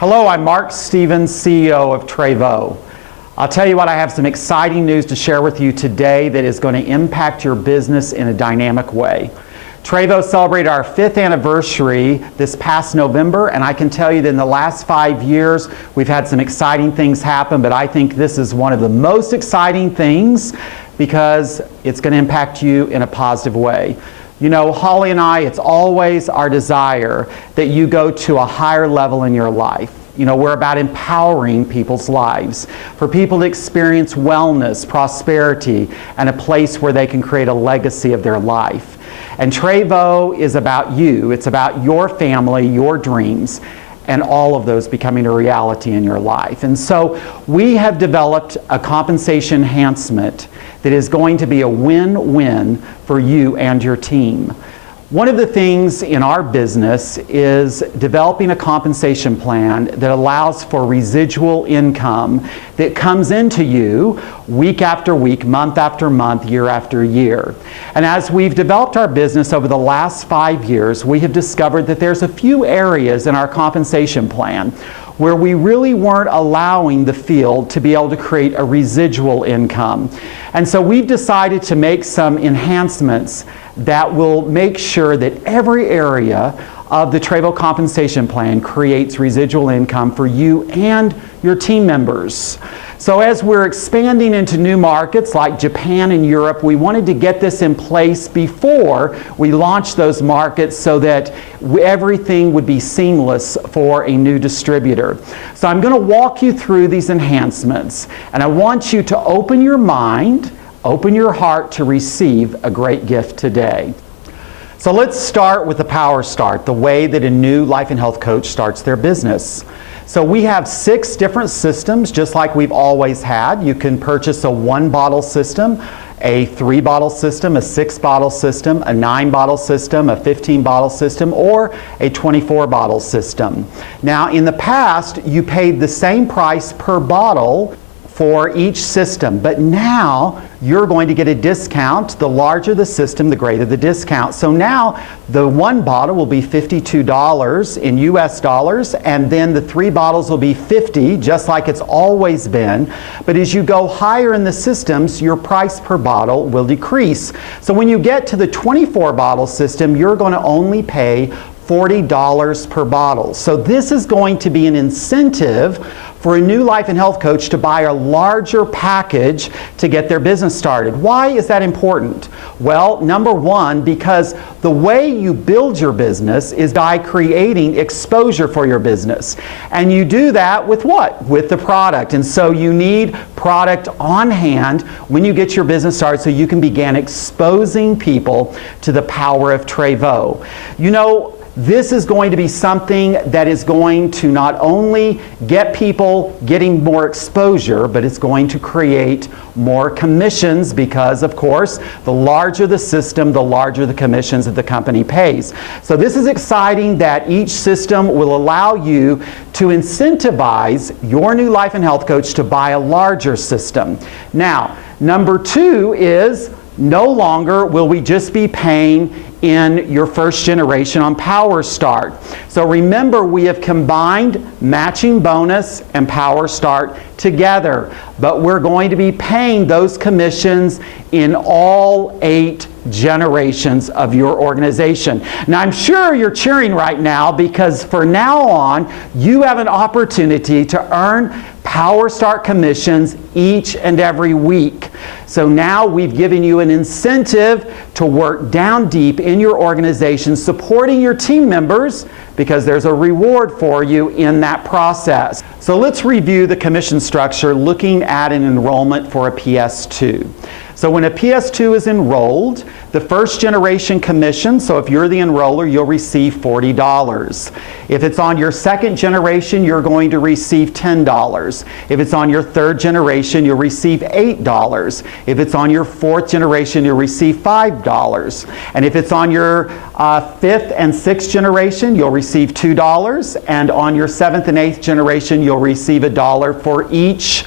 Hello, I'm Mark Stevens, CEO of TREVO. I'll tell you what, I have some exciting news to share with you today that is going to impact your business in a dynamic way. TREVO celebrated our 5th anniversary this past November, and I can tell you that in the last 5 years we've had some exciting things happen, but I think this is one of the most exciting things because it's going to impact you in a positive way. You know, Holly and I, it's always our desire that you go to a higher level in your life. You know, we're about empowering people's lives, for people to experience wellness, prosperity, and a place where they can create a legacy of their life. And TREVO is about you. It's about your family, your dreams, and all of those becoming a reality in your life. And so we have developed a compensation enhancement that is going to be a win-win for you and your team. One of the things in our business is developing a compensation plan that allows for residual income that comes into you week after week, month after month, year after year. And as we've developed our business over the last 5 years, we have discovered that there's a few areas in our compensation plan where we really weren't allowing the field to be able to create a residual income. And so we've decided to make some enhancements that will make sure that every area of the TREVO compensation plan creates residual income for you and your team members. So as we're expanding into new markets like Japan and Europe, we wanted to get this in place before we launch those markets so that everything would be seamless for a new distributor. So I'm going to walk you through these enhancements, and I want you to open your mind, open your heart to receive a great gift today. So let's start with the Power Start, the way that a new life and health coach starts their business. So we have 6 different systems, just like we've always had. You can purchase a 1-bottle system, a 3-bottle system, a 6-bottle system, a 9-bottle system, a 15-bottle system, or a 24-bottle system. Now, in the past, you paid the same price per bottle for each system, but now you're going to get a discount. The larger the system, the greater the discount. So now the 1 bottle will be $52 in US dollars, and then the 3 bottles will be $50, just like it's always been. But as you go higher in the systems, your price per bottle will decrease. So when you get to the 24-bottle system, you're going to only pay $40 per bottle. So this is going to be an incentive for a new life and health coach to buy a larger package to get their business started. Why is that important? Well, number one, because the way you build your business is by creating exposure for your business. And you do that with what? With the product. And so you need product on hand when you get your business started so you can begin exposing people to the power of TREVO. You know, this is going to be something that is going to not only get people getting more exposure, but it's going to create more commissions because, of course, the larger the system, the larger the commissions that the company pays. So this is exciting that each system will allow you to incentivize your new life and health coach to buy a larger system. Now, number 2 is no longer will we just be paying in your first generation on Power Start. So remember, we have combined matching bonus and Power Start together, but we're going to be paying those commissions in all 8 generations of your organization. Now, I'm sure you're cheering right now because for now on, you have an opportunity to earn Power Start commissions each and every week. So now we've given you an incentive to work down deep in your organization, supporting your team members, because there's a reward for you in that process. So let's review the commission structure looking at an enrollment for a PS2. So when a PS2 is enrolled, the first generation commission, so if you're the enroller, you'll receive $40. If it's on your second generation, you're going to receive $10. If it's on your third generation, you'll receive $8. If it's on your fourth generation, you'll receive $5. And if it's on your fifth and sixth generation, you'll receive $2. And on your seventh and eighth generation, you'll receive $1 for each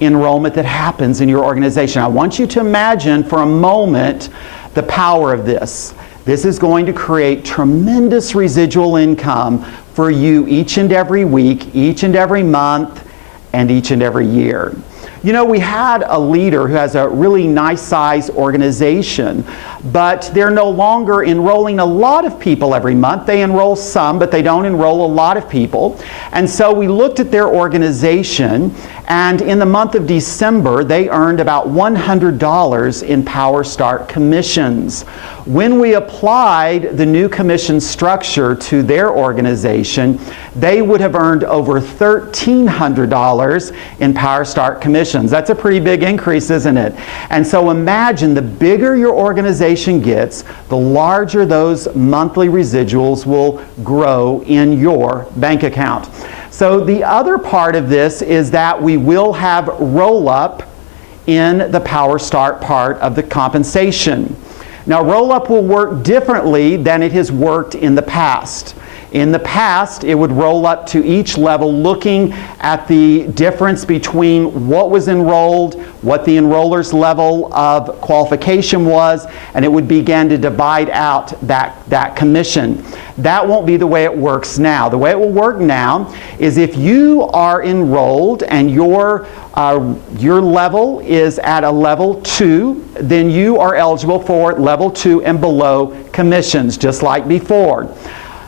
enrollment that happens in your organization. I want you to imagine for a moment the power of this. This is going to create tremendous residual income for you each and every week, each and every month, and each and every year. You know, we had a leader who has a really nice size organization, but they're no longer enrolling a lot of people every month. They enroll some, but they don't enroll a lot of people. And so we looked at their organization, and in the month of December, they earned about $100 in Power Start commissions. When we applied the new commission structure to their organization, they would have earned over $1,300 in Power Start commissions. That's a pretty big increase, isn't it? And so imagine, the bigger your organization gets, the larger those monthly residuals will grow in your bank account. So the other part of this is that we will have roll-up in the Power Start part of the compensation. Now, roll-up will work differently than it has worked in the past. In the past, it would roll up to each level looking at the difference between what was enrolled, what the enroller's level of qualification was, and it would begin to divide out that commission. That won't be the way it works now. The way it will work now is if you are enrolled and your level is at a level 2, then you are eligible for level 2 and below commissions, just like before.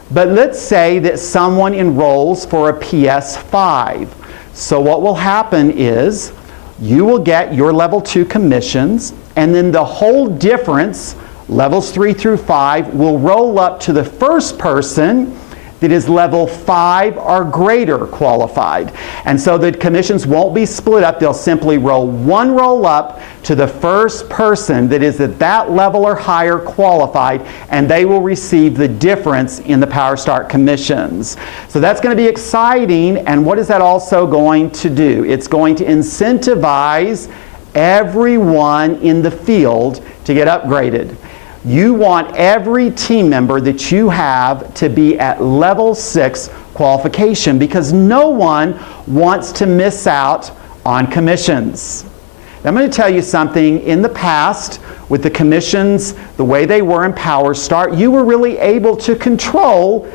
But let's say that someone enrolls for a PS5. So what will happen is you will get your level 2 commissions, and then the whole difference, levels 3 through 5, will roll up to the first person that is level 5 or greater qualified. And so the commissions won't be split up. They'll simply roll one roll up to the first person that is at that level or higher qualified, and they will receive the difference in the Power Start commissions. So that's going to be exciting. And what is that also going to do? It's going to incentivize everyone in the field to get upgraded. You want every team member that you have to be at level 6 qualification, because no one wants to miss out on commissions. Now, I'm going to tell you something. In the past, with the commissions, the way they were in Power Start, you were really able to control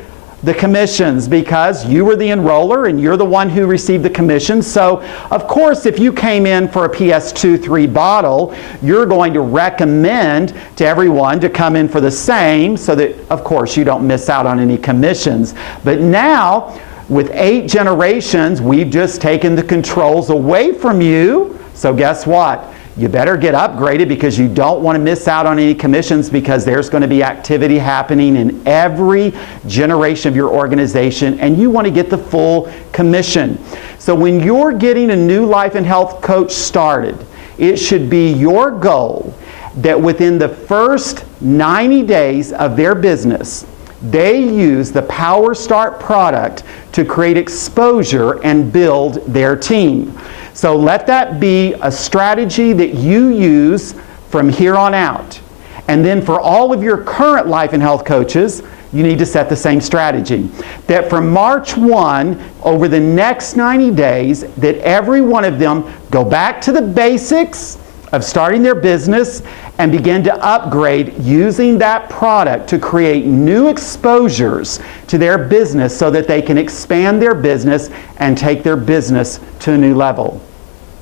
the commissions because you were the enroller and you're the one who received the commissions. So, of course, if you came in for a PS2-3 bottle, you're going to recommend to everyone to come in for the same so that, of course, you don't miss out on any commissions. But now, with 8 generations, we've just taken the controls away from you. So guess what? You better get upgraded, because you don't want to miss out on any commissions, because there's going to be activity happening in every generation of your organization, and you want to get the full commission. So when you're getting a new life and health coach started, it should be your goal that within the first 90 days of their business, they use the Power Start product to create exposure and build their team. So let that be a strategy that you use from here on out. And then for all of your current life and health coaches, you need to set the same strategy. That from March 1, over the next 90 days, that every one of them go back to the basics of starting their business and begin to upgrade using that product to create new exposures to their business so that they can expand their business and take their business to a new level.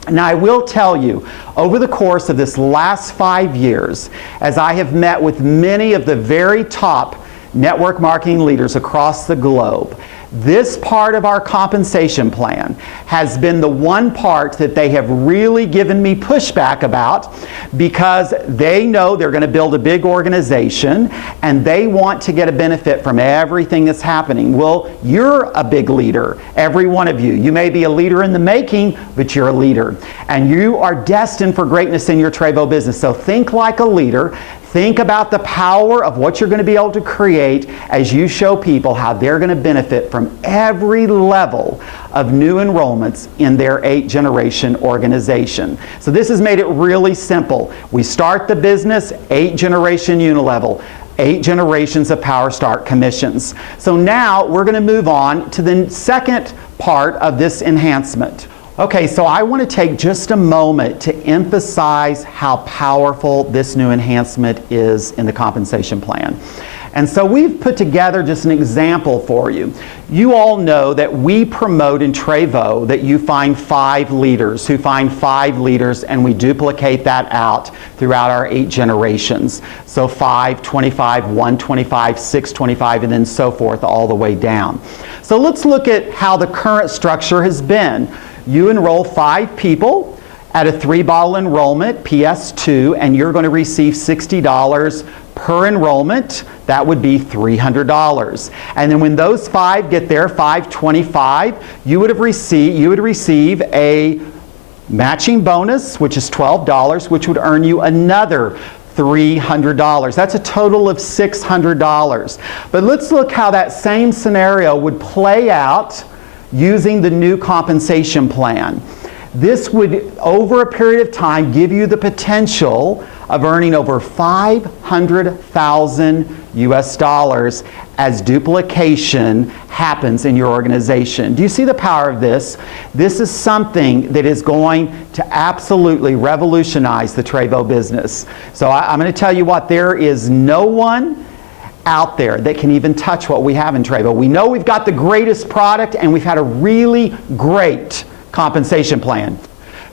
Now, I will tell you, over the course of this last 5 years, as I have met with many of the very top network marketing leaders across the globe, this part of our compensation plan has been the one part that they have really given me pushback about, because they know they're going to build a big organization and they want to get a benefit from everything that's happening. Well, you're a big leader, every one of you. You may be a leader in the making, but you're a leader. And you are destined for greatness in your TREVO business. So think like a leader. Think about the power of what you're going to be able to create as you show people how they're going to benefit from every level of new enrollments in their 8-generation organization. So this has made it really simple. We start the business, 8-generation unilevel, 8 generations of Power Start commissions. So now we're going to move on to the second part of this enhancement. Okay, so I want to take just a moment to emphasize how powerful this new enhancement is in the compensation plan. And so we've put together just an example for you. You all know that we promote in TREVO that you find 5 leaders who find 5 leaders, and we duplicate that out throughout our 8 generations. So 5, 25, 125, 625, and then so forth all the way down. So let's look at how the current structure has been. You enroll 5 people at a 3-bottle enrollment, PS2, and you're going to receive $60 per enrollment. That would be $300. And then when those 5 get their 525, you would receive a matching bonus, which is $12, which would earn you another $300. That's a total of $600. But let's look how that same scenario would play out using the new compensation plan. This would, over a period of time, give you the potential of earning over $500,000 US as duplication happens in your organization. Do you see the power of this? This is something that is going to absolutely revolutionize the TREVO business. So I'm going to tell you what, there is no one out there that can even touch what we have in TREVO. We know we've got the greatest product, and we've had a really great compensation plan.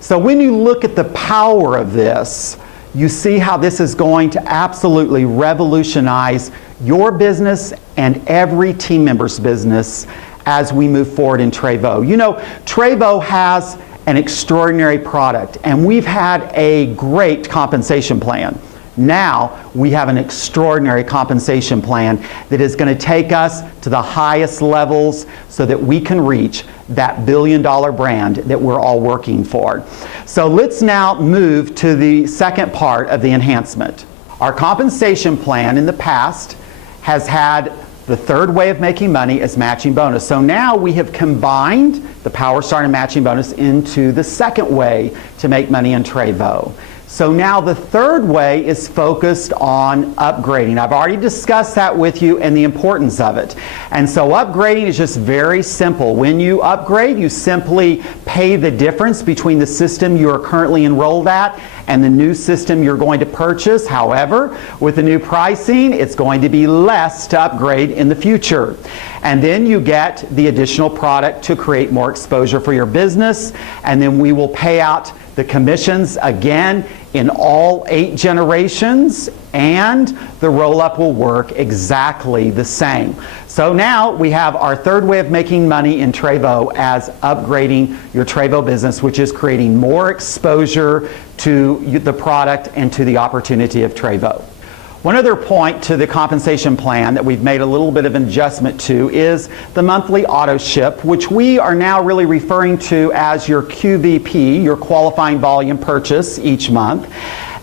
So when you look at the power of this, you see how this is going to absolutely revolutionize your business and every team member's business as we move forward in TREVO. You know, TREVO has an extraordinary product, and we've had a great compensation plan. Now we have an extraordinary compensation plan that is going to take us to the highest levels so that we can reach that billion-dollar brand that we're all working for. So let's now move to the second part of the enhancement. Our compensation plan in the past has had the third way of making money as matching bonus. So now we have combined the Power Star and matching bonus into the second way to make money in TREVO. So now the third way is focused on upgrading. I've already discussed that with you and the importance of it. And so upgrading is just very simple. When you upgrade, you simply pay the difference between the system you are currently enrolled at and the new system you're going to purchase. However, with the new pricing, it's going to be less to upgrade in the future. And then you get the additional product to create more exposure for your business, and then we will pay out the commissions again in all 8 generations, and the roll-up will work exactly the same. So now we have our third way of making money in TREVO as upgrading your TREVO business, which is creating more exposure to the product and to the opportunity of TREVO. One other point to the compensation plan that we've made a little bit of an adjustment to is the monthly auto ship, which we are now really referring to as your QVP, your qualifying volume purchase each month.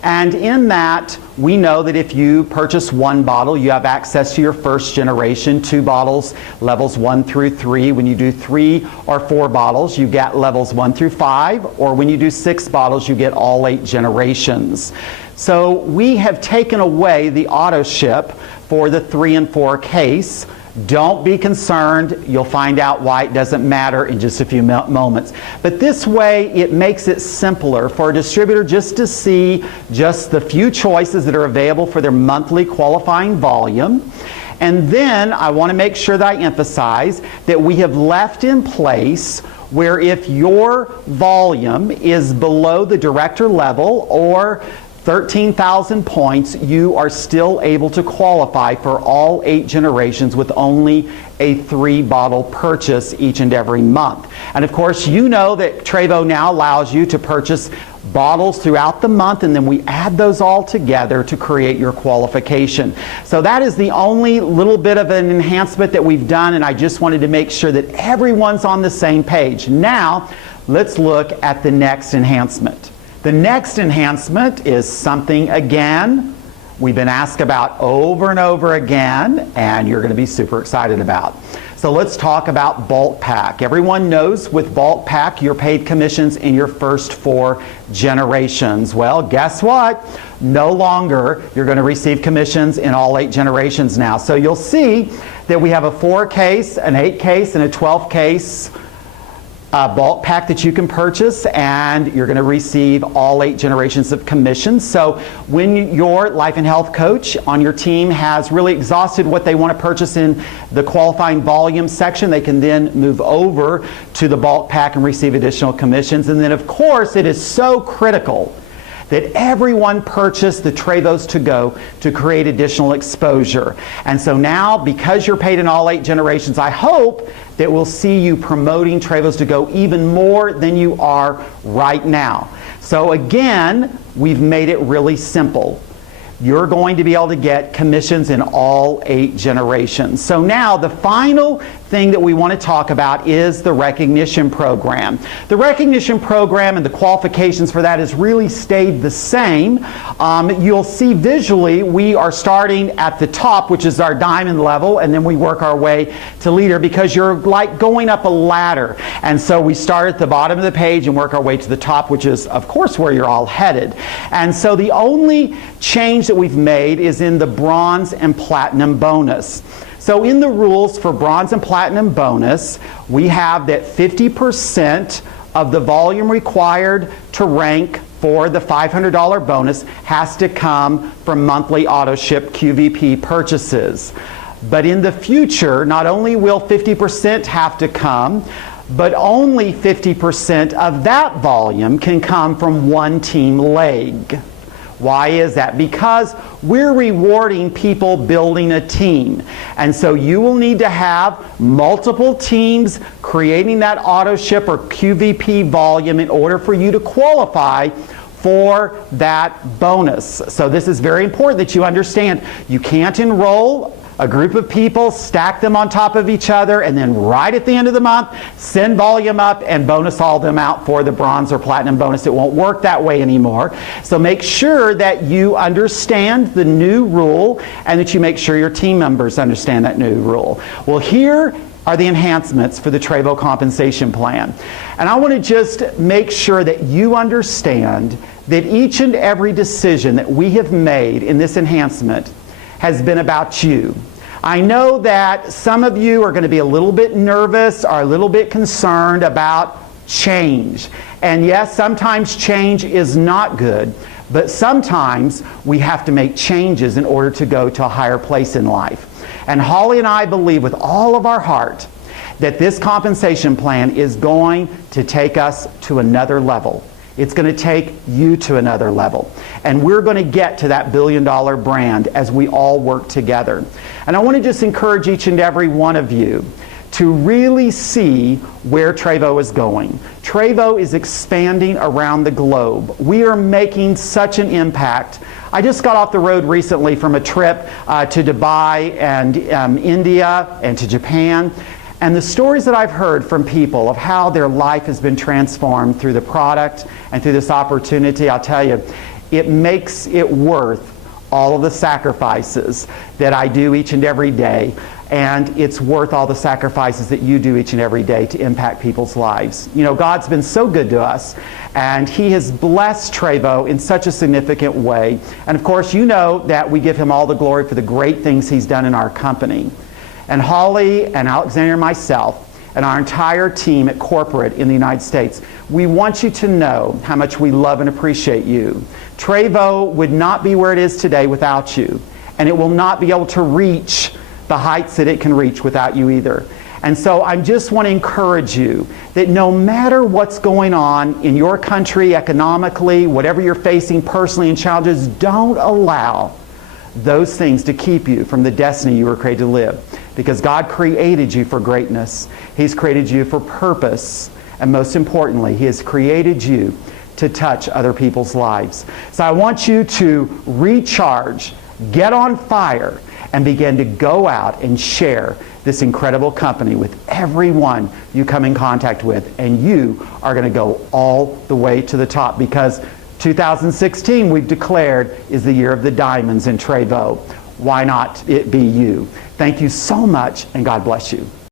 And in that, we know that if you purchase 1 bottle, you have access to your first generation, 2 bottles, levels 1 through 3. When you do 3 or 4 bottles, you get levels 1 through 5, or when you do 6 bottles, you get all 8 generations. So we have taken away the auto ship for the 3 and 4 case. Don't be concerned. You'll find out why it doesn't matter in just a few moments. But this way, it makes it simpler for a distributor just to see just the few choices that are available for their monthly qualifying volume. And then I want to make sure that I emphasize that we have left in place where if your volume is below the director level or 13,000 points, you are still able to qualify for all 8 generations with only a 3-bottle purchase each and every month. And of course, you know that TREVO now allows you to purchase bottles throughout the month, and then we add those all together to create your qualification. So that is the only little bit of an enhancement that we've done, and I just wanted to make sure that everyone's on the same page. Now, let's look at the next enhancement. The next enhancement is something, again, we've been asked about over and over again, and you're going to be super excited about. So let's talk about bulk pack. Everyone knows with bulk pack, you're paid commissions in your first 4 generations. Well, guess what? No longer you're going to receive commissions in all 8 generations now. So you'll see that we have a 4 case, an 8 case, and a 12 case bulk pack that you can purchase, and you're going to receive all 8 generations of commissions. So when your life and health coach on your team has really exhausted what they want to purchase in the qualifying volume section, they can then move over to the bulk pack and receive additional commissions. And then, of course, it is so critical that everyone purchase the TREVOs to go to create additional exposure. And so now, because you're paid in all 8 generations, I hope that we'll see you promoting TREVOs to go even more than you are right now. So again, we've made it really simple. You're going to be able to get commissions in all 8 generations. So now the final thing that we want to talk about is the recognition program. The recognition program and the qualifications for that has really stayed the same. You'll see visually we are starting at the top, which is our diamond level, and then we work our way to leader, because you're like going up a ladder. And so we start at the bottom of the page and work our way to the top, which is of course where you're all headed. And so the only change that we've made is in the bronze and platinum bonus. So in the rules for bronze and platinum bonus, we have that 50% of the volume required to rank for the $500 bonus has to come from monthly auto ship QVP purchases. But in the future, not only will 50% have to come, but only 50% of that volume can come from one team leg. Why is that? Because we're rewarding people building a team. And so you will need to have multiple teams creating that auto ship or QVP volume in order for you to qualify for that bonus. So this is very important that you understand. You can't enroll a group of people, stack them on top of each other, and then right at the end of the month, send volume up and bonus all them out for the bronze or platinum bonus. It won't work that way anymore. So make sure that you understand the new rule and that you make sure your team members understand that new rule. Well, here are the enhancements for the TREVO compensation plan. And I want to just make sure that you understand that each and every decision that we have made in this enhancement has been about you. I know that some of you are going to be a little bit nervous or a little bit concerned about change. And yes, sometimes change is not good, but sometimes we have to make changes in order to go to a higher place in life. And Holly and I believe with all of our heart that this compensation plan is going to take us to another level. It's going to take you to another level. And we're going to get to that billion-dollar brand as we all work together. And I want to just encourage each and every one of you to really see where TREVO is going. TREVO is expanding around the globe. We are making such an impact. I just got off the road recently from a trip to Dubai and India and to Japan. And the stories that I've heard from people of how their life has been transformed through the product and through this opportunity, I'll tell you, it makes it worth all of the sacrifices that I do each and every day. And it's worth all the sacrifices that you do each and every day to impact people's lives. You know, God's been so good to us, and He has blessed TREVO in such a significant way. And of course, you know that we give Him all the glory for the great things He's done in our company. And Holly and Alexander and myself and our entire team at corporate in the United States, we want you to know how much we love and appreciate you. TREVO would not be where it is today without you, and it will not be able to reach the heights that it can reach without you either. And so I just want to encourage you that no matter what's going on in your country economically, whatever you're facing personally and challenges, don't allow those things to keep you from the destiny you were created to live. Because God created you for greatness. He's created you for purpose. And most importantly, He has created you to touch other people's lives. So I want you to recharge, get on fire, and begin to go out and share this incredible company with everyone you come in contact with. And you are going to go all the way to the top, because 2016, we've declared, is the year of the diamonds in TREVO. Why not it be you? Thank you so much, and God bless you.